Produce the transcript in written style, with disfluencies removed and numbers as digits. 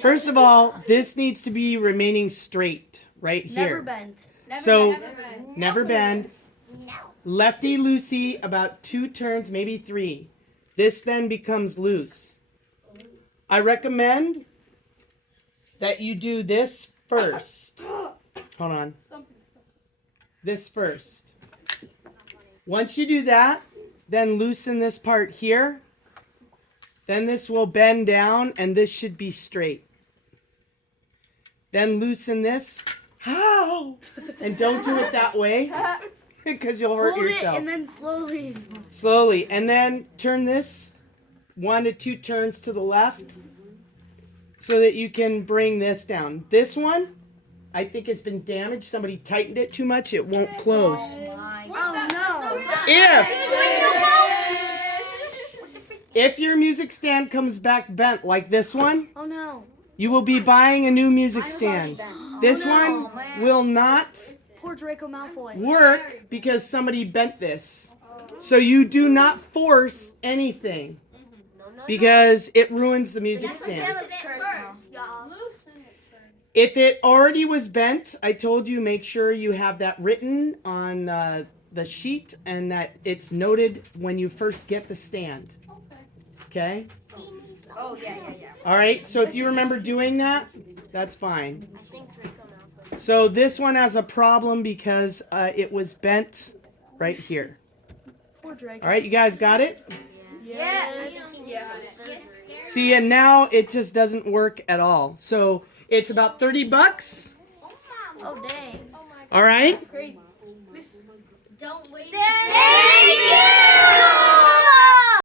First of all, this needs to be remaining straight right here. Never bent. Never bend. Lefty loosey about 2 turns, maybe 3. This then becomes loose. I recommend that you do this first. Hold on. This first. Once you do that, then loosen this part here. Then this will bend down and this should be straight. Then loosen this. How? And don't do it that way because you'll hurt yourself. Hold it and then slowly. Slowly. And then turn this 1 to 2 turns to the left so that you can bring this down. This one, I think has been damaged. Somebody tightened it too much. It won't close. Oh no. If your music stand comes back bent like this one, Oh no. you will be buying a new music stand. This one will not Poor Draco Malfoy. work because somebody bent this. So you do not force anything because it ruins the music stand. If it already was bent, I told you make sure you have that written on the sheet and that it's noted when you first get the stand. Okay? Oh, yeah. All right, so if you remember doing that, that's fine. So this one has a problem because it was bent right here. Poor Draco. All right, you guys got it? Yes. See, and now it just doesn't work at all. So it's about $30. Oh dang. All right? Crazy.